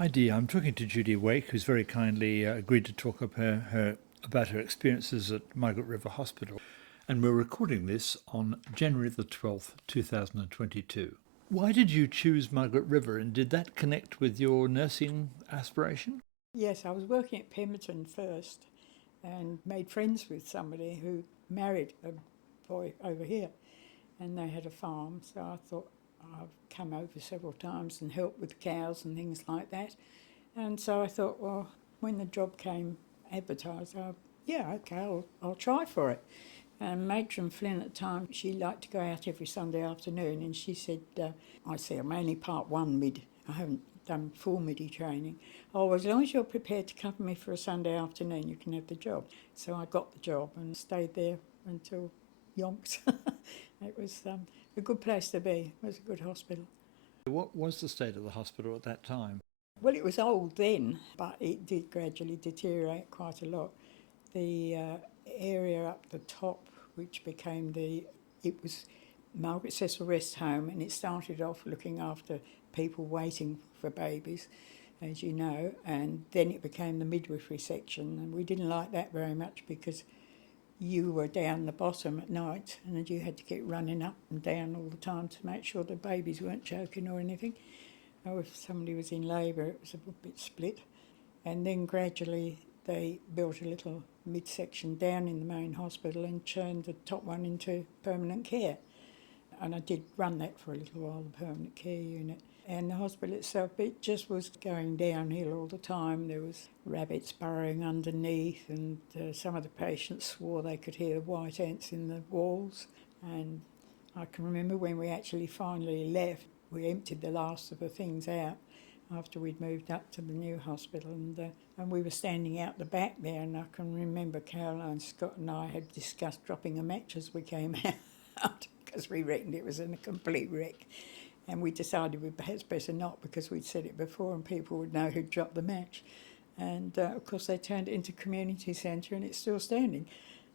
Hi Dee, I'm talking to Judy Wake, who's very kindly agreed to talk about her experiences at Margaret River Hospital. And we're recording this on January the 12th, 2022. Why did you choose Margaret River, and did that connect with your nursing aspiration? Yes, I was working at Pemberton first and made friends with somebody who married a boy over here, and they had a farm. So I thought I'd come over several times and help with cows and things like that. And so I thought, well, when the job came advertised, I'll try for it. And Matron Flynn at the time, she liked to go out every Sunday afternoon, and she said, I see, I'm only part one mid. I haven't done full MIDI training. Oh, as long as you're prepared to cover me for a Sunday afternoon, you can have the job. So I got the job and stayed there until yonks. It was a good place to be. It was a good hospital. What was the state of the hospital at that time? Well, it was old then, but it did gradually deteriorate quite a lot. The area up the top, which became it was Margaret Cecil Rest Home, and it started off looking after people waiting for babies, as you know, and then it became the midwifery section, and we didn't like that very much because you were down the bottom at night and you had to get running up and down all the time to make sure the babies weren't choking or anything. Or if somebody was in labour, it was a bit split. And then gradually they built a little midsection down in the main hospital and turned the top one into permanent care. And I did run that for a little while, the permanent care unit. And the hospital itself, it just was going downhill all the time. There was rabbits burrowing underneath, and some of the patients swore they could hear the white ants in the walls. And I can remember when we actually finally left, we emptied the last of the things out after we'd moved up to the new hospital, and we were standing out the back there, and I can remember Caroline Scott and I had discussed dropping a match as we came out because we reckoned it was in a complete wreck. And we decided we'd perhaps better not, because we'd said it before and people would know who'd dropped the match. And of course they turned it into a community centre and it's still standing.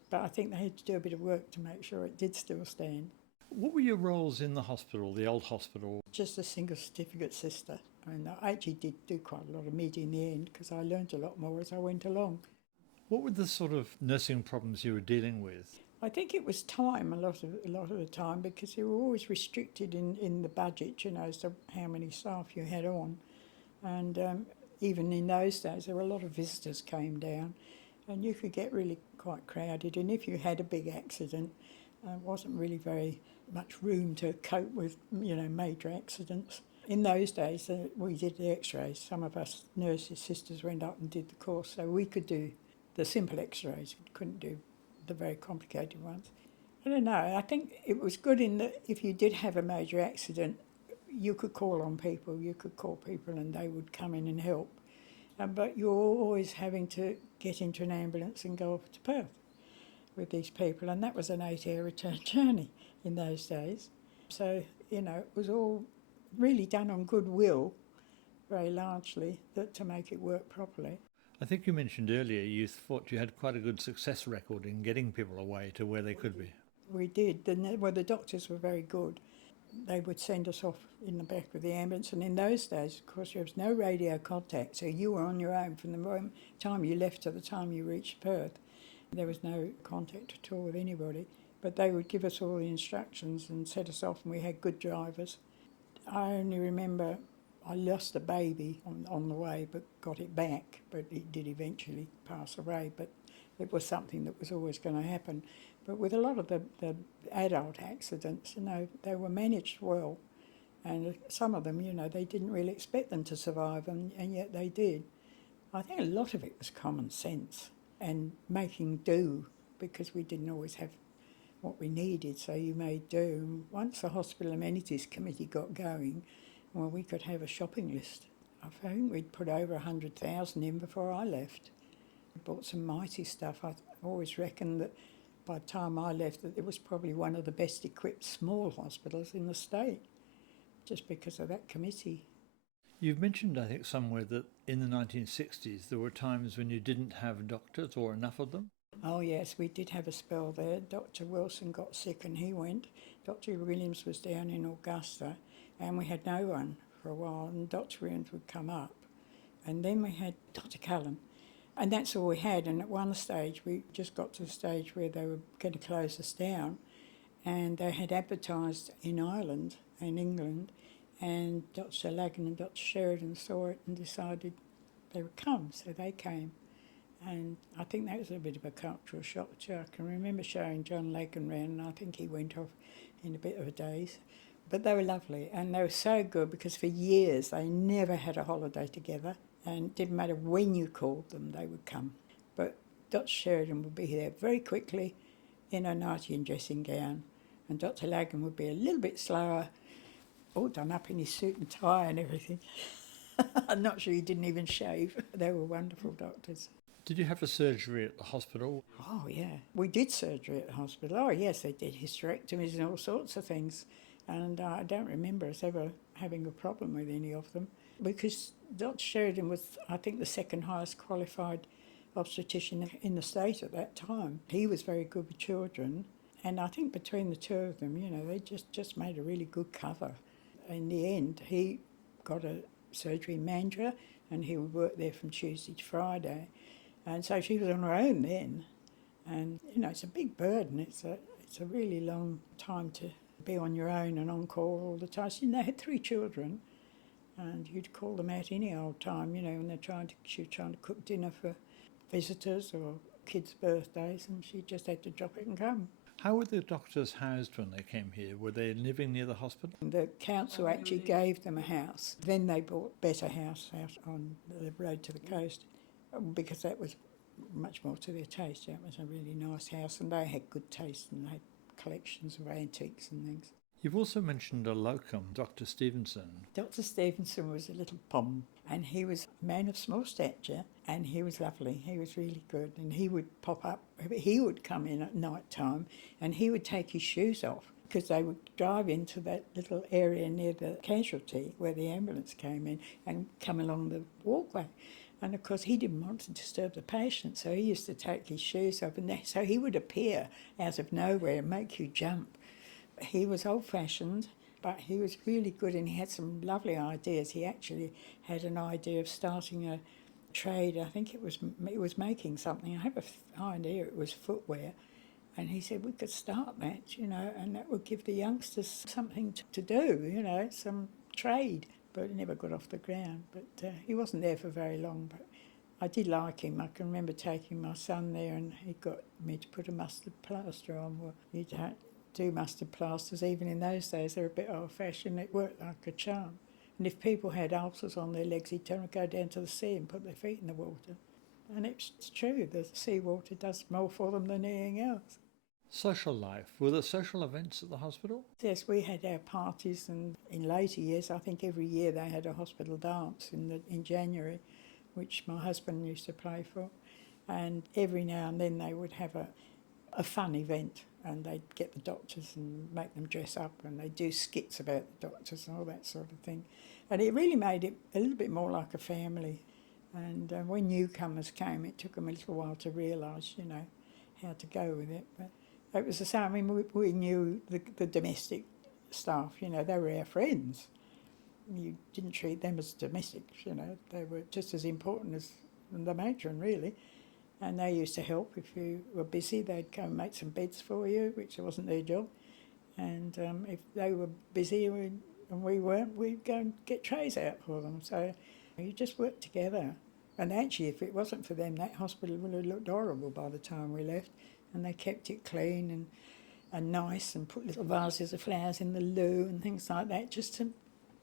But I think they had to do a bit of work to make sure it did still stand. What were your roles in the hospital, the old hospital? Just a single certificate sister. And I actually did do quite a lot of mid in the end because I learned a lot more as I went along. What were the sort of nursing problems you were dealing with? I think it was time a lot of the time, because you were always restricted in the budget, as to how many staff you had on. And even in those days, there were a lot of visitors came down and you could get really quite crowded. And if you had a big accident, wasn't really very much room to cope with, major accidents. In those days, we did the x-rays. Some of us nurses, sisters went up and did the course, so we could do the simple x-rays. We couldn't do the very complicated ones. I don't know, I think it was good in that if you did have a major accident, you could call on people, and they would come in and help. But you're always having to get into an ambulance and go off to Perth with these people, and that was an 8-hour return journey in those days. So, it was all really done on goodwill, very largely, to make it work properly. I think you mentioned earlier you thought you had quite a good success record in getting people away to where they could be. We did. The doctors were very good. They would send us off in the back of the ambulance, and in those days, of course, there was no radio contact, so you were on your own from the time you left to the time you reached Perth. There was no contact at all with anybody, but they would give us all the instructions and set us off, and we had good drivers. I only remember I lost a baby on the way, but got it back, but it did eventually pass away. But it was something that was always going to happen. But with a lot of the adult accidents, they were managed well. And some of them, they didn't really expect them to survive, and yet they did. I think a lot of it was common sense and making do, because we didn't always have what we needed, so you made do. And once the Hospital Amenities Committee got going, well, we could have a shopping list. I think we'd put over 100,000 in before I left. We bought some mighty stuff. I always reckoned that by the time I left, that it was probably one of the best equipped small hospitals in the state, just because of that committee. You've mentioned, I think, somewhere that in the 1960s there were times when you didn't have doctors or enough of them. Oh yes, we did have a spell there. Dr. Wilson got sick and he went. Dr. Williams was down in Augusta, and we had no one for a while, and Dr. Williams would come up And then we had Dr. Cullen. And that's all we had. And at one stage, we just got to the stage where they were going to close us down. And they had advertised in Ireland, in England, and Dr. Lagan and Dr. Sheridan saw it and decided they would come. So they came. And I think that was a bit of a cultural shock too. I can remember showing John Lagan round, and I think he went off in a bit of a daze. But they were lovely, and they were so good because for years they never had a holiday together, and it didn't matter when you called them, they would come. But Dr. Sheridan would be there very quickly in a nightie and dressing gown, and Dr. Lagan would be a little bit slower, all done up in his suit and tie and everything. I'm not sure he didn't even shave. They were wonderful doctors. Did you have a surgery at the hospital? Oh, yeah. We did surgery at the hospital. Oh, yes, they did hysterectomies and all sorts of things. And I don't remember us ever having a problem with any of them because Dr. Sheridan was, I think, the second highest qualified obstetrician in the state at that time. He was very good with children. And I think between the two of them, you know, they just made a really good cover. In the end, he got a surgery in Mandurah and he would work there from Tuesday to Friday. And so she was on her own then. And, you know, it's a big burden. It's a really long time to be on your own and on call all the time. So, they had 3 children and you'd call them out any old time, you know, when she was trying to cook dinner for visitors or kids' birthdays, and she just had to drop it and come. How were the doctors housed when they came here? Were they living near the hospital? The council actually gave them a house. Then they bought Better House out on the road to the coast, because that was much more to their taste. It was a really nice house and they had good taste and they had collections of antiques and things. You've also mentioned a locum, Dr. Stevenson. Dr. Stevenson was a little pom and he was a man of small stature and he was lovely. He was really good and he would pop up. He would come in at night time and he would take his shoes off because they would drive into that little area near the casualty where the ambulance came in and come along the walkway. And of course he didn't want to disturb the patient, so he used to take his shoes off and so he would appear out of nowhere and make you jump. He was old-fashioned, but he was really good and he had some lovely ideas. He actually had an idea of starting a trade. I think it was making something. I have an idea it was footwear. And he said we could start that, you know, and that would give the youngsters something to do, you know, some trade. But it never got off the ground. But he wasn't there for very long. But I did like him. I can remember taking my son there and he got me to put a mustard plaster on. Well, you don't do mustard plasters. Even in those days, they're a bit old-fashioned. It worked like a charm. And if people had ulcers on their legs, he'd tell them to go down to the sea and put their feet in the water. And it's true. The seawater does more for them than anything else. Social life. Were there social events at the hospital? Yes, we had our parties, and in later years, I think every year they had a hospital dance in January, which my husband used to play for. And every now and then they would have a fun event, and they'd get the doctors and make them dress up, and they'd do skits about the doctors and all that sort of thing. And it really made it a little bit more like a family. And when newcomers came, it took them a little while to realise, you know, how to go with it. But it was the same. I mean, we knew the domestic staff, you know, they were our friends. You didn't treat them as domestics, you know. They were just as important as the matron, really. And they used to help. If you were busy, they'd come and make some beds for you, which wasn't their job. And if they were busy and we weren't, we'd go and get trays out for them. So you just worked together. And actually, if it wasn't for them, that hospital would have looked horrible by the time we left. And they kept it clean and nice and put little vases of flowers in the loo and things like that, just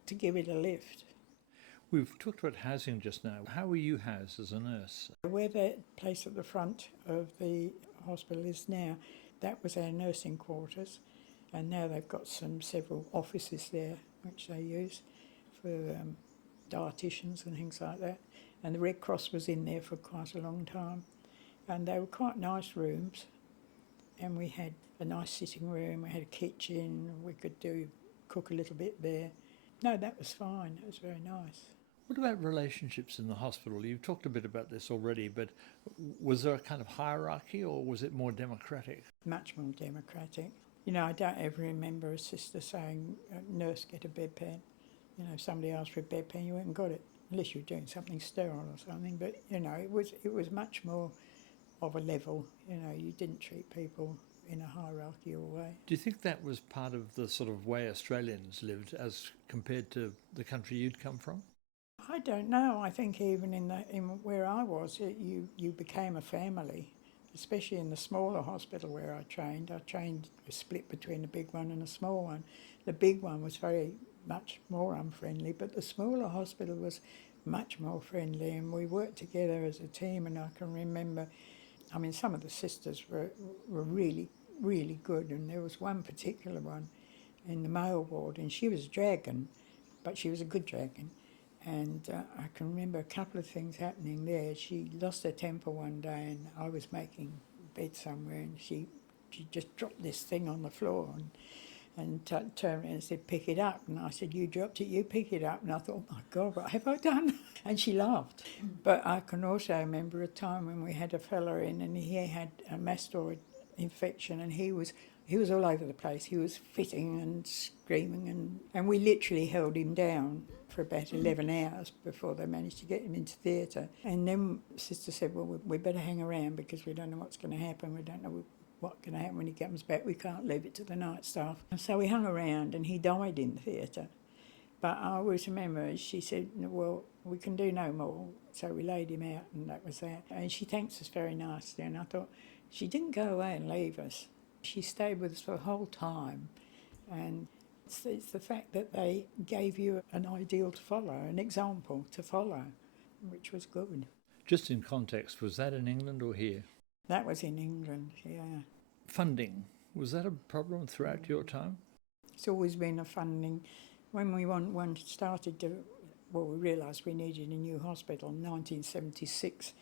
to give it a lift. We've talked about housing just now. How were you housed as a nurse? Where the place at the front of the hospital is now, that was our nursing quarters, and now they've got several offices there which they use for dietitians and things like that. And the Red Cross was in there for quite a long time, and they were quite nice rooms. And we had a nice sitting room, we had a kitchen, we could cook a little bit there. No, that was fine, it was very nice. What about relationships in the hospital? You've talked a bit about this already, but was there a kind of hierarchy or was it more democratic? Much more democratic. You know, I don't ever remember a sister saying, nurse, get a bedpan. You know, if somebody asked for a bedpan, you went and got it. unless you were doing something sterile or something. But, you know, it was much more of a level. You know, you didn't treat people in a hierarchical way. Do you think that was part of the sort of way Australians lived as compared to the country you'd come from? I don't know. I think even in where I was, you became a family, especially in the smaller hospital where I trained. I trained split between a big one and a small one. The big one was very much more unfriendly, but the smaller hospital was much more friendly, and we worked together as a team. And I can remember, I mean, some of the sisters were really, really good, and there was one particular one in the male ward, and she was a dragon, but she was a good dragon. And I can remember a couple of things happening there. She lost her temper one day, and I was making bed somewhere, and she just dropped this thing on the floor and turned around and said, "Pick it up." And I said, "You dropped it, you pick it up." And I thought, "Oh my God, what have I done?" And she laughed. But I can also remember a time when we had a fella in, and he had a mastoid infection, and he was all over the place. He was fitting and screaming, and we literally held him down for about 11 hours before they managed to get him into theatre. And then Sister said, "Well, we better hang around because we don't know what's going to happen. We don't know what's going to happen when he comes back. We can't leave it to the night staff." And so we hung around, and he died in theatre. But I always remember she said, "Well, we can do no more." So we laid him out, and that was that. And she thanked us very nicely, and I thought, she didn't go away and leave us. She stayed with us for the whole time. And it's the fact that they gave you an ideal to follow, an example to follow, which was good. Just in context, was that in England or here? That was in England, yeah. Funding, was that a problem throughout your time? It's always been a funding. When we we realised we needed a new hospital in 1976.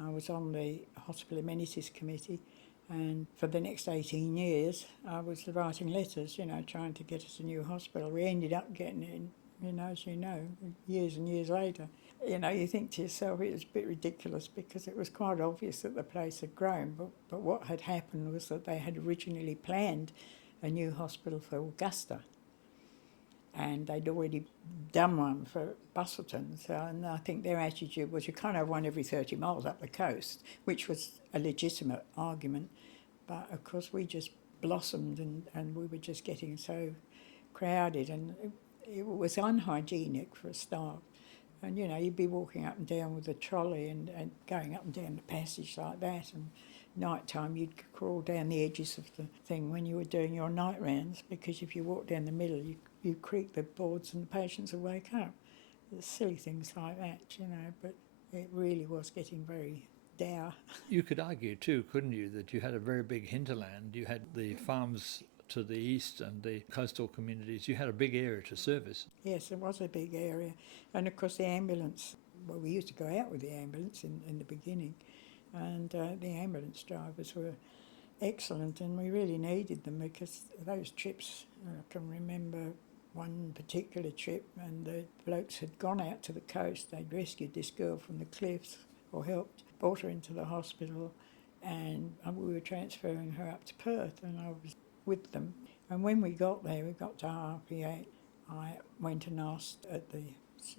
I was on the Hospital Amenities Committee, and for the next 18 years I was writing letters, trying to get us a new hospital. We ended up getting it, as you know, years and years later. You think to yourself it was a bit ridiculous because it was quite obvious that the place had grown, but what had happened was that they had originally planned a new hospital for Augusta, and they'd already done one for Busselton. And I think their attitude was you can't have one every 30 miles up the coast, which was a legitimate argument. But of course we just blossomed, and we were just getting so crowded, and it was unhygienic for a start. And you'd be walking up and down with a trolley and going up and down the passage like that, and night time you'd crawl down the edges of the thing when you were doing your night rounds, because if you walked down the middle you creak the boards and the patients would wake up. There's silly things like that, but it really was getting very dour. You could argue too, couldn't you, that you had a very big hinterland. You had the farms to the east and the coastal communities. You had a big area to service. Yes, it was a big area. And of course the ambulance, well, we used to go out with the ambulance in the beginning, and the ambulance drivers were excellent, and we really needed them because those trips, I can remember one particular trip, and the blokes had gone out to the coast. They'd rescued this girl from the cliffs, or helped, brought her into the hospital, and we were transferring her up to Perth, and I was with them. And when we got there, we got to RP8, I went and asked at the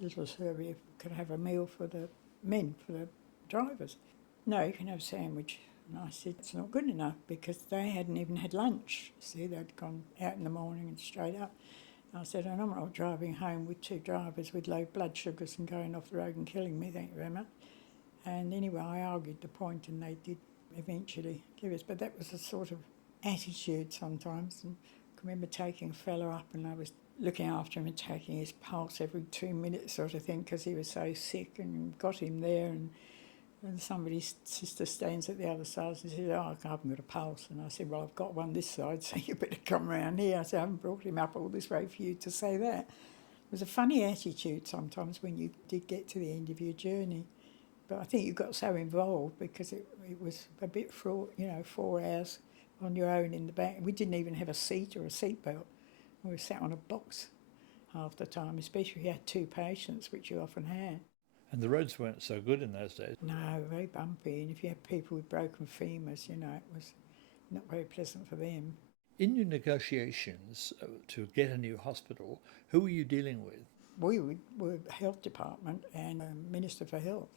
little survey if we could have a meal for the men, for the drivers. "No, you can have a sandwich." And I said, "It's not good enough," because they hadn't even had lunch. See, they'd gone out in the morning and straight up. I said, "And I'm not driving home with two drivers with low blood sugars and going off the road and killing me, thank you very much." And anyway, I argued the point, and they did eventually give us. But that was a sort of attitude sometimes. And I remember taking a fella up, and I was looking after him and taking his pulse every 2 minutes sort of thing, because he was so sick, and got him there, and somebody's sister stands at the other side and says, "Oh, I haven't got a pulse." And I said, "Well, I've got one this side, so you better come round here." I said, "I haven't brought him up all this way for you to say that." It was a funny attitude sometimes when you did get to the end of your journey. But I think you got so involved because it was a bit fraught, 4 hours on your own in the back. We didn't even have a seat or a seatbelt. We sat on a box half the time, especially if you had two patients, which you often had. And the roads weren't so good in those days. No, very bumpy. And if you had people with broken femurs, it was not very pleasant for them. In your negotiations to get a new hospital, who were you dealing with? we were health department and Minister for Health.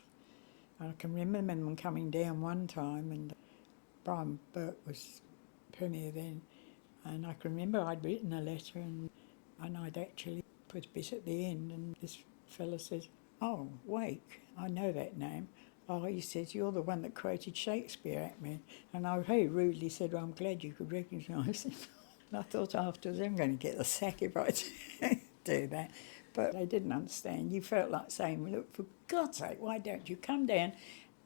I can remember them coming down one time, and Brian Burke was Premier then, and I can remember I'd written a letter and I'd actually put a bit at the end, and this fella says, "Oh, Wake, I know that name." Oh, he says, "You're the one that quoted Shakespeare at me." And I very rudely said, "Well, I'm glad you could recognise it." And I thought afterwards, I'm going to get the sack if I do that. But they didn't understand. You felt like saying, "Well, look, for God's sake, why don't you come down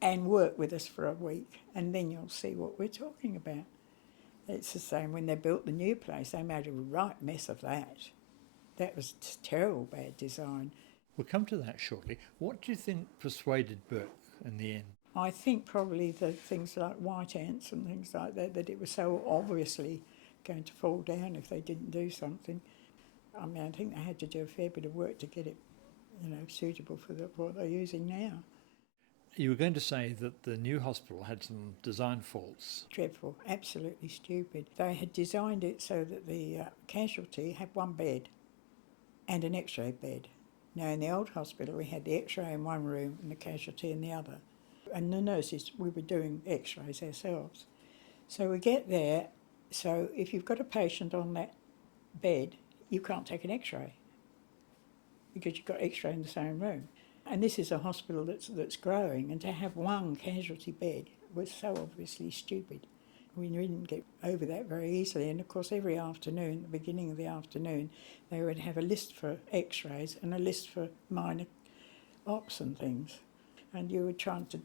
and work with us for a week, and then you'll see what we're talking about." It's the same when they built the new place. They made a right mess of that. That was terrible bad design. We'll come to that shortly. What do you think persuaded Burke in the end? I think probably the things like white ants and things like that, that it was so obviously going to fall down if they didn't do something. I mean, I think they had to do a fair bit of work to get it, suitable for what they're using now. You were going to say that the new hospital had some design faults. Dreadful, absolutely stupid. They had designed it so that the casualty had one bed and an x-ray bed. Now, in the old hospital, we had the x-ray in one room and the casualty in the other. And the nurses, we were doing x-rays ourselves. So we get there, so if you've got a patient on that bed, you can't take an x-ray because you've got x-ray in the same room. And this is a hospital that's growing, and to have one casualty bed was so obviously stupid. We didn't get over that very easily. And of course, every afternoon, at the beginning of the afternoon, they would have a list for x-rays and a list for minor ops and things. And you were trying to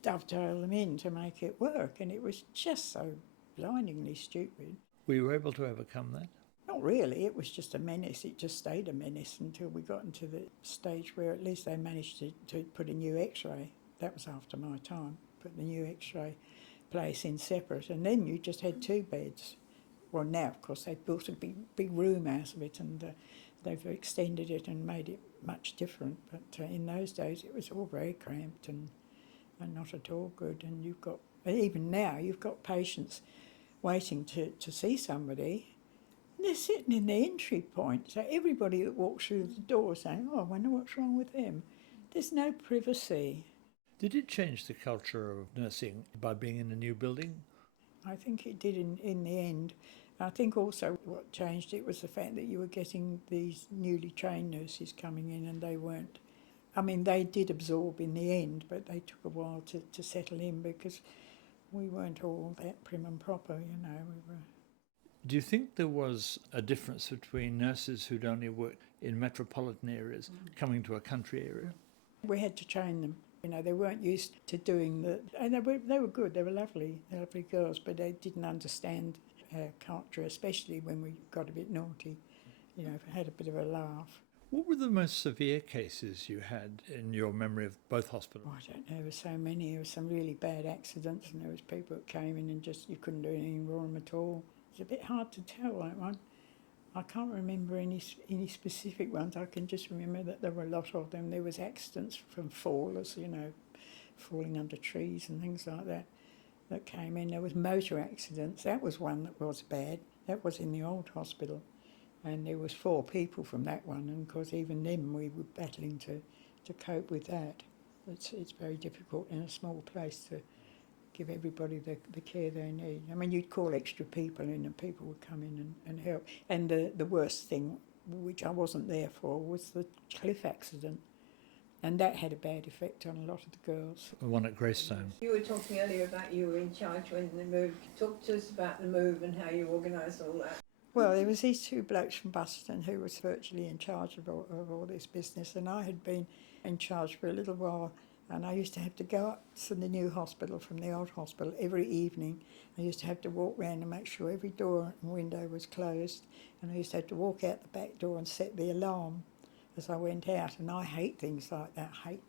dovetail them in to make it work, and it was just so blindingly stupid. Were you able to overcome that? Not really, it was just a menace. It just stayed a menace until we got into the stage where at least they managed to put a new x-ray. That was after my time, put the new x-ray place in separate, and then you just had two beds. Well, now, of course, they've built a big room out of it, and they've extended it and made it much different. But in those days, it was all very cramped and not at all good. And even now, you've got patients waiting to see somebody. They're sitting in the entry point, so everybody that walks through the door is saying, "Oh, I wonder what's wrong with them." There's no privacy. Did it change the culture of nursing by being in a new building? I think it did in the end. I think also what changed it was the fact that you were getting these newly trained nurses coming in, and they weren't. I mean, they did absorb in the end, but they took a while to settle in because we weren't all that prim and proper, We were. Do you think there was a difference between nurses who'd only worked in metropolitan areas coming to a country area? We had to train them. They weren't used to doing and they were good. They were lovely girls, but they didn't understand our culture, especially when we got a bit naughty. Had a bit of a laugh. What were the most severe cases you had in your memory of both hospitals? I don't know, there were so many. There were some really bad accidents, and there was people that came in and just, you couldn't do anything wrong at all. It's a bit hard to tell, that one. I can't remember any specific ones. I can just remember that there were a lot of them. There was accidents from fallers, falling under trees and things like that came in. There was motor accidents. That was one that was bad. That was in the old hospital. And there was 4 people from that one, and of course even then we were battling to cope with that. It's very difficult in a small place to give everybody the care they need. I mean, you'd call extra people in and people would come in and help. And the worst thing, which I wasn't there for, was the cliff accident. And that had a bad effect on a lot of the girls. The one at Greystone. You were talking earlier about you were in charge when they moved. Talk to us about the move and how you organised all that. Well, there was these 2 blokes from Busselton who was virtually in charge of all this business, and I had been in charge for a little while, and I used to have to go up to the new hospital from the old hospital every evening. I used to have to walk round and make sure every door and window was closed, and I used to have to walk out the back door and set the alarm as I went out, and I hate things like that, I hate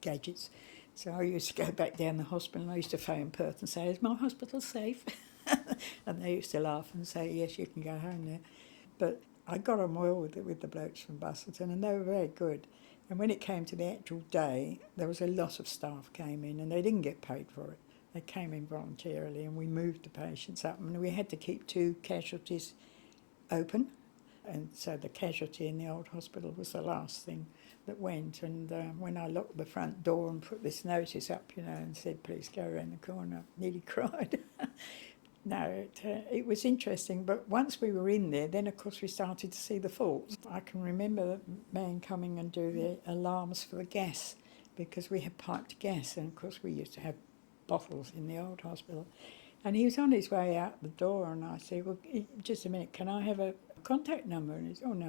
gadgets. So I used to go back down the hospital, and I used to phone Perth and say, "Is my hospital safe?" And they used to laugh and say, "Yes, you can go home now." But I got on well with the blokes from Busselton, and they were very good. And when it came to the actual day, there was a lot of staff came in, and they didn't get paid for it. They came in voluntarily, and we moved the patients up, and we had to keep 2 casualties open And so the casualty in the old hospital was the last thing that went. And when I locked the front door and put this notice up, and said, please go around the corner, I nearly cried. No, it was interesting. But once we were in there, then of course we started to see the faults. I can remember the man coming and do the alarms for the gas, because we had piped gas, and of course we used to have bottles in the old hospital. And he was on his way out the door, and I said, well, just a minute, can I have a contact number? And he said, oh, no,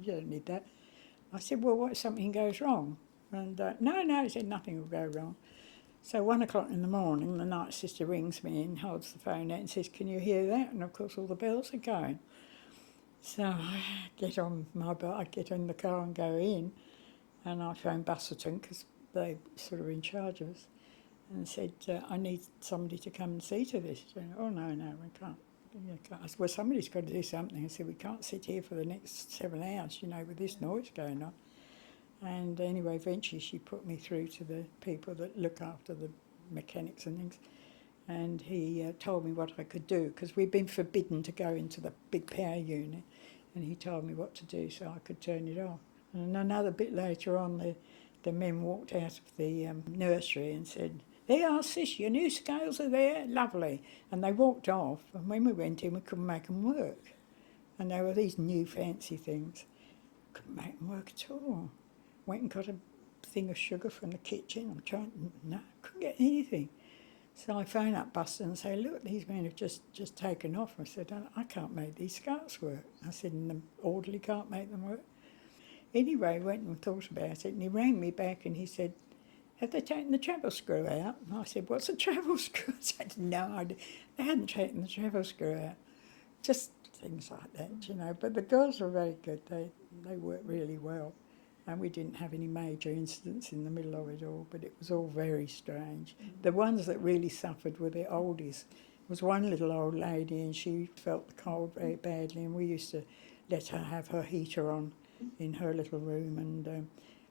you don't need that. I said, well, what if something goes wrong? And no, he said, nothing will go wrong. So 1 o'clock in the morning, the night sister rings me and holds the phone out and says, can you hear that? And of course all the bells are going. So I get on my bike, I get in the car and go in, and I phone Busselton, because they sort of in charge of us, and said, I need somebody to come and see to this. Said, oh, no, we can't. I said, well, somebody's got to do something. I said, we can't sit here for the next 7 hours, with this noise going on. And anyway, eventually she put me through to the people that look after the mechanics and things. And he told me what I could do, because we'd been forbidden to go into the big power unit. And he told me what to do so I could turn it off. And another bit later on, the men walked out of the nursery and said, there you are, sis, your new scales are there, lovely. And they walked off, and when we went in, we couldn't make them work. And there were these new fancy things. Couldn't make them work at all. Went and got a thing of sugar from the kitchen. I'm trying, no, couldn't get anything. So I phone up Buster and say, look, these men have just taken off. I said, I can't make these scales work. I said, and the orderly can't make them work. Anyway, went and thought about it, and he rang me back and he said, have they taken the travel screw out? And I said, what's a travel screw? I said, no, they hadn't taken the travel screw out. Just things like that, But the girls were very good. They worked really well. And we didn't have any major incidents in the middle of it all, but it was all very strange. The ones that really suffered were the oldies. There was one little old lady, and she felt the cold very badly, and we used to let her have her heater on in her little room, and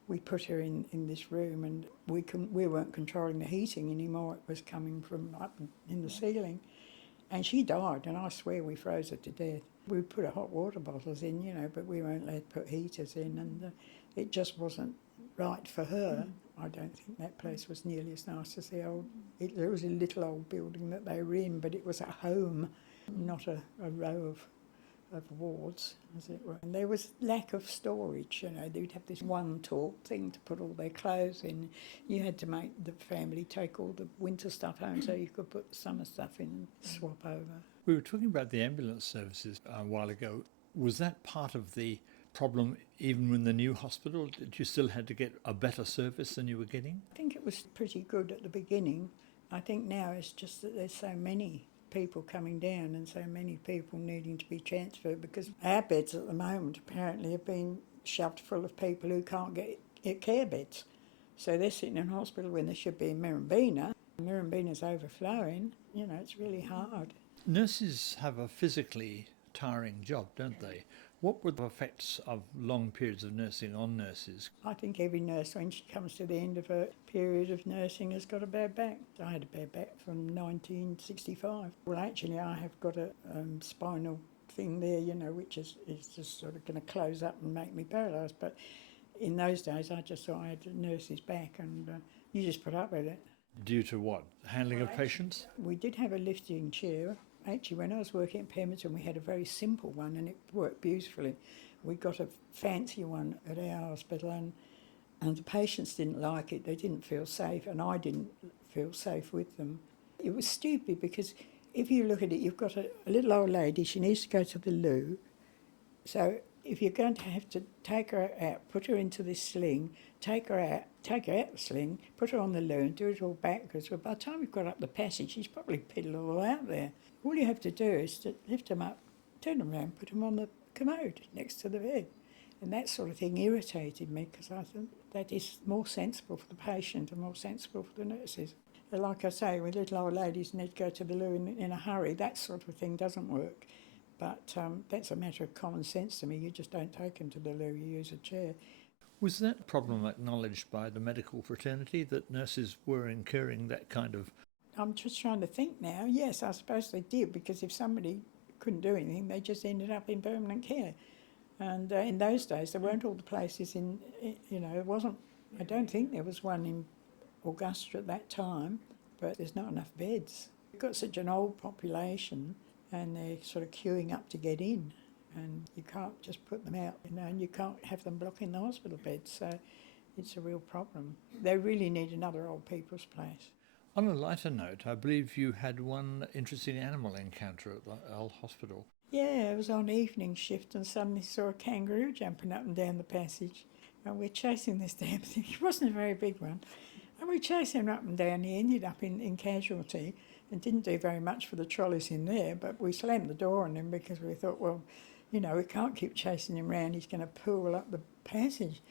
we put her in this room, and we weren't controlling the heating anymore. It was coming from up in the ceiling. And she died, and I swear we froze her to death. We put her hot water bottles in, but we weren't allowed to put heaters in, and it just wasn't right for her. I don't think that place was nearly as nice as the old... There was a little old building that they were in, but it was a home, not a row of wards, as it were. And there was lack of storage, They'd have this one tall thing to put all their clothes in. You had to make the family take all the winter stuff home so you could put the summer stuff in and swap over. We were talking about the ambulance services a while ago. Was that part of the problem even in the new hospital? Did you still had to get a better service than you were getting? I think it was pretty good at the beginning. I think now it's just that there's so many people coming down and so many people needing to be transferred, because our beds at the moment apparently have been shoved full of people who can't get care beds. So they're sitting in hospital when they should be in Mirambina. Mirambina's overflowing. It's really hard. Nurses have a physically tiring job, don't they? What were the effects of long periods of nursing on nurses? I think every nurse, when she comes to the end of her period of nursing, has got a bad back. I had a bad back from 1965. Well, actually, I have got a spinal thing there, which is just sort of going to close up and make me paralysed. But in those days, I just thought I had a nurse's back, and you just put up with it. Due to what? Handling of patients? We did have a lifting chair. Actually, when I was working at Pemberton, we had a very simple one, and it worked beautifully. We got a fancy one at our hospital, and the patients didn't like it. They didn't feel safe, and I didn't feel safe with them. It was stupid, because if you look at it, you've got a little old lady. She needs to go to the loo. So if you're going to have to take her out, put her into this sling, take her out the sling, put her on the loo and do it all backwards. Well, by the time we've got up the passage, she's probably piddled all out there. All you have to do is to lift them up, turn them around, put them on the commode next to the bed. And that sort of thing irritated me, because I thought that is more sensible for the patient and more sensible for the nurses. Like I say, with little old ladies need to go to the loo in a hurry, that sort of thing doesn't work. But that's a matter of common sense to me. You just don't take them to the loo, you use a chair. Was that problem acknowledged by the medical fraternity, that nurses were incurring that kind of... I'm just trying to think now. Yes, I suppose they did, because if somebody couldn't do anything, they just ended up in permanent care. And in those days, there weren't all the places it wasn't, I don't think there was one in Augusta at that time, but there's not enough beds. We've got such an old population and they're sort of queuing up to get in, and you can't just put them out, and you can't have them blocking the hospital beds, so it's a real problem. They really need another old people's place. On a lighter note, I believe you had one interesting animal encounter at the old hospital. Yeah, it was on evening shift and suddenly saw a kangaroo jumping up and down the passage. And we're chasing this damn thing. It wasn't a very big one. And we chased him up and down. He ended up in casualty and didn't do very much for the trolleys in there. But we slammed the door on him because we thought, well, we can't keep chasing him around. He's going to pool up the passage.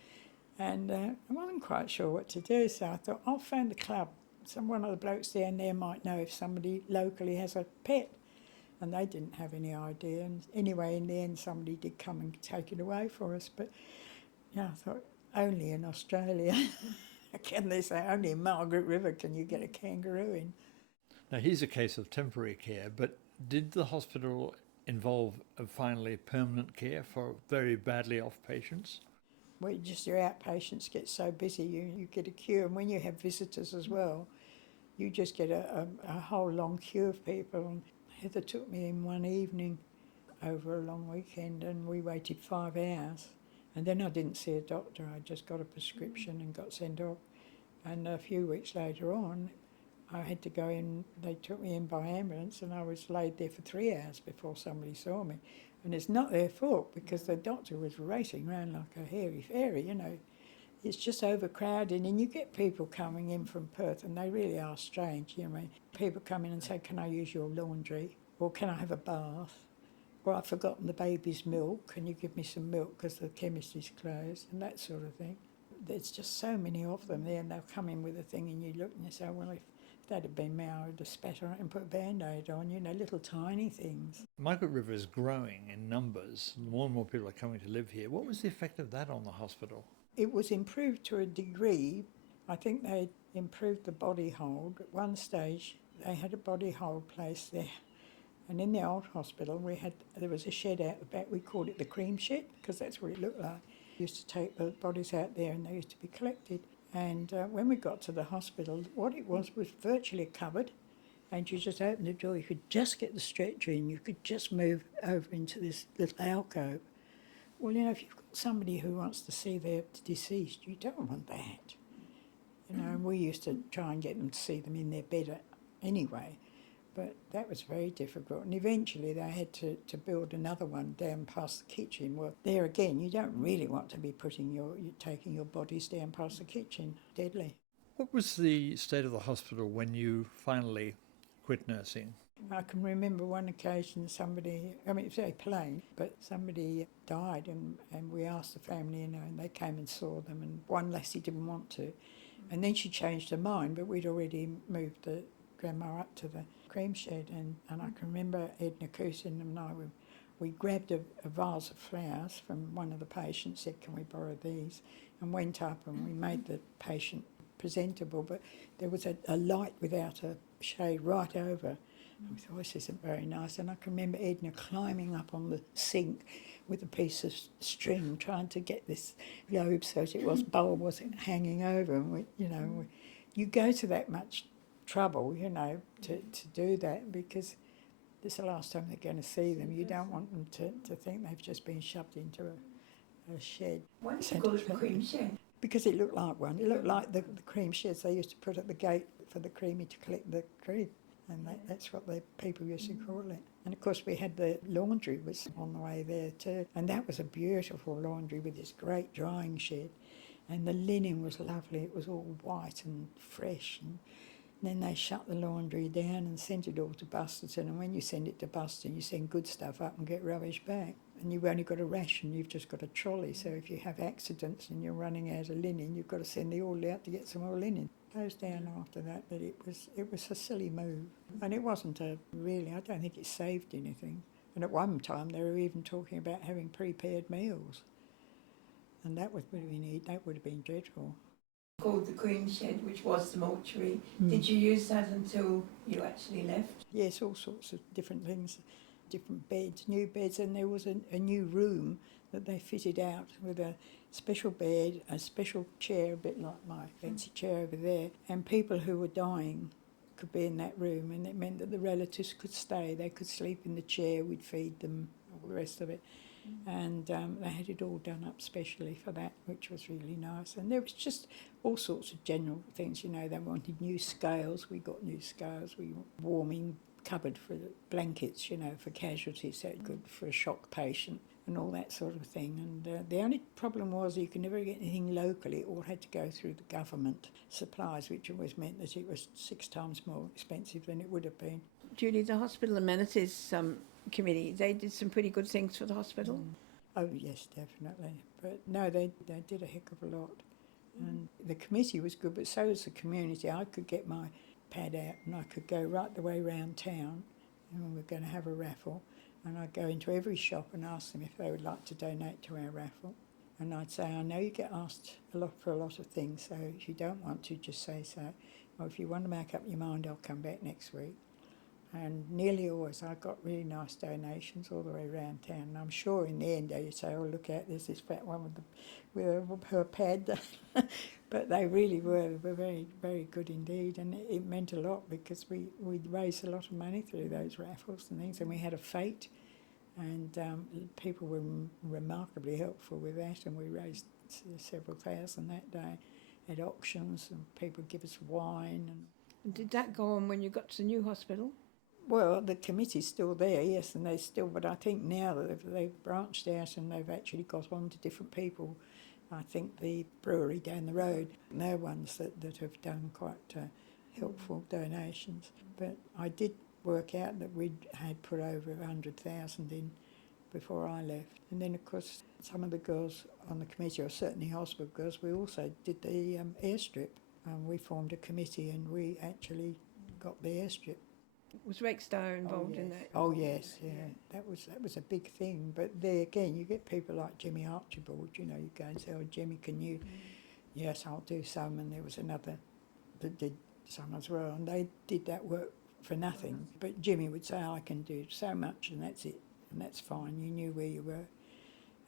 And I wasn't quite sure what to do. So I thought, I'll phone the club. One of the blokes down there might know if somebody locally has a pet. And they didn't have any idea. And anyway, in the end, somebody did come and take it away for us. But yeah, I thought, only in Australia can they say, only in Margaret River can you get a kangaroo in. Now, here's a case of temporary care, but did the hospital involve finally permanent care for very badly off patients? Well, just your outpatients get so busy, you get a queue. And when you have visitors as well, you just get a whole long queue of people. And Heather took me in one evening over a long weekend and we waited 5 hours. And then I didn't see a doctor. I just got a prescription and got sent off. And a few weeks later on, I had to go in. They took me in by ambulance and I was laid there for 3 hours before somebody saw me. And it's not their fault because the doctor was racing around like a hairy fairy, It's just overcrowded, and you get people coming in from Perth and they really are strange, People come in and say, can I use your laundry? Or can I have a bath? Or I've forgotten the baby's milk, can you give me some milk because the chemist is closed, and that sort of thing. There's just so many of them there, and they'll come in with a thing and you look and you say, well, if that had been me, I would have spat on it and put a Band-Aid on, little tiny things. Margaret River is growing in numbers. More and more people are coming to live here. What was the effect of that on the hospital? It was improved to a degree. I think they improved the body hold. At one stage, they had a body hold place there. And in the old hospital, there was a shed out the back. We called it the cream shed because that's what it looked like. We used to take the bodies out there and they used to be collected. And when we got to the hospital, what it was virtually a cupboard, and you just opened the door. You could just get the stretcher in. You could just move over into this little alcove. Well, if you've got somebody who wants to see their deceased, you don't want that. And we used to try and get them to see them in their bed anyway. But that was very difficult. And eventually they had to build another one down past the kitchen. Well, there again, you don't really want to be taking your bodies down past the kitchen. Deadly. What was the state of the hospital when you finally quit nursing? I can remember one occasion somebody, it was very plain, but somebody died and we asked the family, and they came and saw them, and one lassie didn't want to. And then she changed her mind, but we'd already moved the grandma up to the cream shed, and I can remember Edna Cousin and I, we grabbed a vase of flowers from one of the patients, said, can we borrow these? And went up and we made the patient presentable, but there was a light without a shade right over. And we thought, this isn't very nice. And I can remember Edna climbing up on the sink with a piece of string, trying to get this globe so that bulb wasn't hanging over. And you go to that much trouble, to do that because this is the last time they're going to see them. You don't want them to think they've just been shoved into a shed. Why did you call it the cream shed? Because it looked like one. It looked like the cream sheds they used to put at the gate for the creamy to collect the cream. And that's what the people used to call it. And of course we had the laundry was on the way there too. And that was a beautiful laundry with this great drying shed. And the linen was lovely. It was all white and fresh. And then they shut the laundry down and sent it all to Busterton. And when you send it to Busterton, you send good stuff up and get rubbish back. And you've only got a ration, you've just got a trolley. So if you have accidents and you're running out of linen, you've got to send the all out to get some more linen. Goes down after that, but it was a silly move. And it wasn't I don't think it saved anything. And at one time they were even talking about having prepared meals. And that would have been dreadful. Called the cream shed, which was the mortuary. Did you use that until you actually left? Yes, all sorts of different things, different beds, new beds, and there was a new room that they fitted out with a special bed, a special chair, a bit like my fancy chair over there, and people who were dying could be in that room, and it meant that the relatives could stay. They could sleep in the chair, we'd feed them, all the rest of it. And they had it all done up specially for that, which was really nice. And there was just all sorts of general things, you know. They wanted new scales. We got new scales. We warming cupboard for the blankets, you know, for casualties, so good for a shock patient and all that sort of thing. And the only problem was you could never get anything locally. It all had to go through the government supplies, which always meant that it was 6 times more expensive than it would have been. Judy, the Hospital Amenities Committee, they did some pretty good things for the hospital. Oh, yes, definitely. But no, they did a heck of a lot. And the committee was good, but so was the community. I could get my pad out and I could go right the way round town, and we were going to have a raffle, and I'd go into every shop and ask them if they would like to donate to our raffle. And I'd say, I know you get asked for a lot of things, so if you don't want to, just say so. Or if you want to make up your mind, I'll come back next week. And nearly always I got really nice donations all the way around town. And I'm sure in the end they'd say, oh, look out, there's this fat one with her pad. But they really were very, very good indeed. And it meant a lot because we raised a lot of money through those raffles and things. And we had a fete, and people were remarkably helpful with that. And we raised several thousand that day at auctions, and people give us wine. And did that go on when you got to the new hospital? Well, the committee's still there, yes, and they still, but I think now that they've branched out and they've actually got on to different people. I think the brewery down the road, they're ones that have done quite helpful donations. But I did work out that we had put over 100,000 in before I left. And then, of course, some of the girls on the committee, or certainly hospital girls, we also did the airstrip. We formed a committee and we actually got the airstrip. Was Rakestar involved in that? Oh yes, yeah. That was a big thing. But there again, you get people like Jimmy Archibald. You know, you go and say, "Oh, Jimmy, can you?" Yes, I'll do some. And there was another that did some as well, and they did that work for nothing. But Jimmy would say, "I can do so much, and that's it, and that's fine." You knew where you were,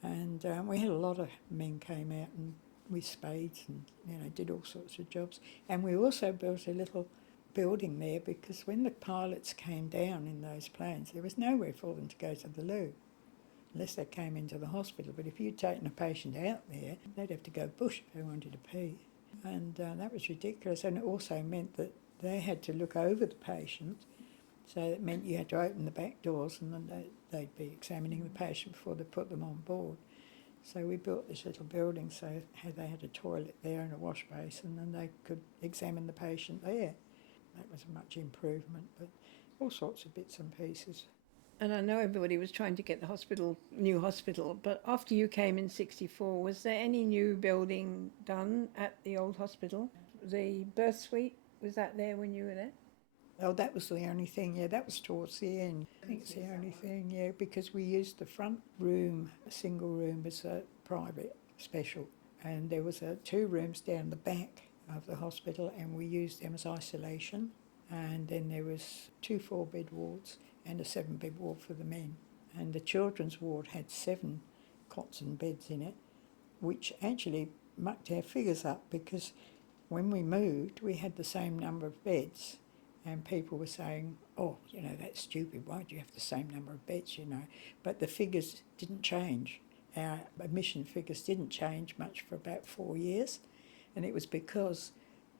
and we had a lot of men came out and with spades and did all sorts of jobs. And we also built a little building there because when the pilots came down in those planes, there was nowhere for them to go to the loo unless they came into the hospital. But if you'd taken a patient out there, they'd have to go bush if they wanted to pee. And that was ridiculous. And it also meant that they had to look over the patient, so it meant you had to open the back doors and then they'd be examining the patient before they put them on board. So we built this little building so they had a toilet there and a wash basin, and they could examine the patient there. That was a much improvement, but all sorts of bits and pieces. And I know everybody was trying to get the new hospital, but after you came in 1964, was there any new building done at the old hospital? The birth suite, was that there when you were there? Oh, that was the only thing, yeah, that was towards the end. I think it's the only thing, yeah, because we used the front room, a single room, as a private special, and there was 2 rooms down the back of the hospital, and we used them as isolation. And then there was 2 4-bed wards and a 7-bed ward for the men. And the children's ward had 7 cots and beds in it, which actually mucked our figures up because when we moved, we had the same number of beds, and people were saying, "Oh, that's stupid. Why do you have the same number of beds?" But the figures didn't change. Our admission figures didn't change much for about 4 years. And it was because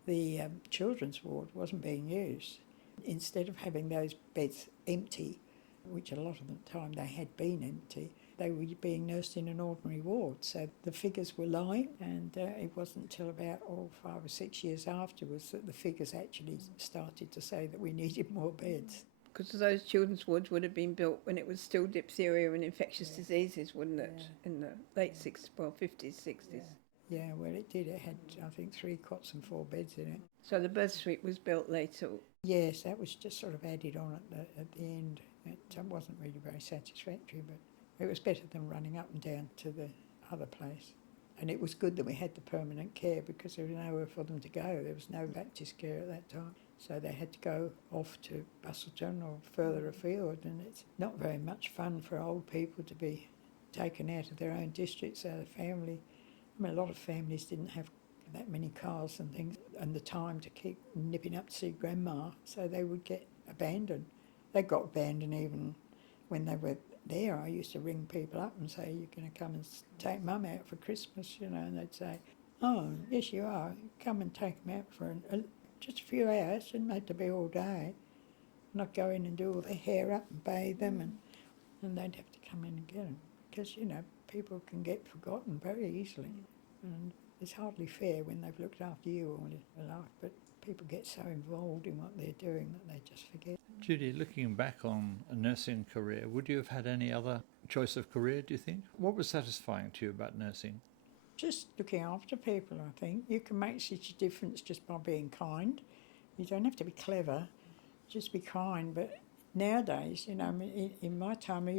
the children's ward wasn't being used. Instead of having those beds empty, which a lot of the time they had been empty, they were being nursed in an ordinary ward. So the figures were lying, and it wasn't until about 5 or 6 years afterwards that the figures actually started to say that we needed more beds. Because those children's wards would have been built when it was still diphtheria and infectious diseases, wouldn't it? Yeah. In the late 50s, 60s. Yeah, well, it did. It had, I think, 3 cots and 4 beds in it. So the birth suite was built later? Yes, that was just sort of added on at the end. It wasn't really very satisfactory, but it was better than running up and down to the other place. And it was good that we had the permanent care because there was nowhere for them to go. There was no Baptist care at that time. So they had to go off to Busselton or further afield, and it's not very much fun for old people to be taken out of their own district, so the family, I mean, a lot of families didn't have that many cars and things and the time to keep nipping up to see grandma, so they would get abandoned. They got abandoned even when they were there. I used to ring people up and say, you're going to come and take mum out for Christmas, you know, and they'd say, oh, yes you are, come and take them out for just a few hours, didn't have to be all day. Not go in and do all their hair up and bathe them, and they'd have to come in and get them because, you know, people can get forgotten very easily, and it's hardly fair when they've looked after you all their life, but people get so involved in what they're doing that they just forget. Judy, looking back on a nursing career, would you have had any other choice of career, do you think? What was satisfying to you about nursing? Just looking after people, I think. You can make such a difference just by being kind. You don't have to be clever, just be kind. But nowadays, you know, I mean, in my time,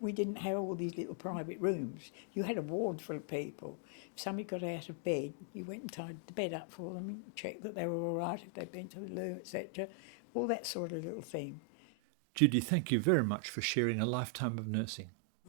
we didn't have all these little private rooms. You had a ward full of people. If somebody got out of bed, you went and tied the bed up for them, checked that they were all right, if they'd been to the loo, etc. All that sort of little thing. Judy, thank you very much for sharing a lifetime of nursing.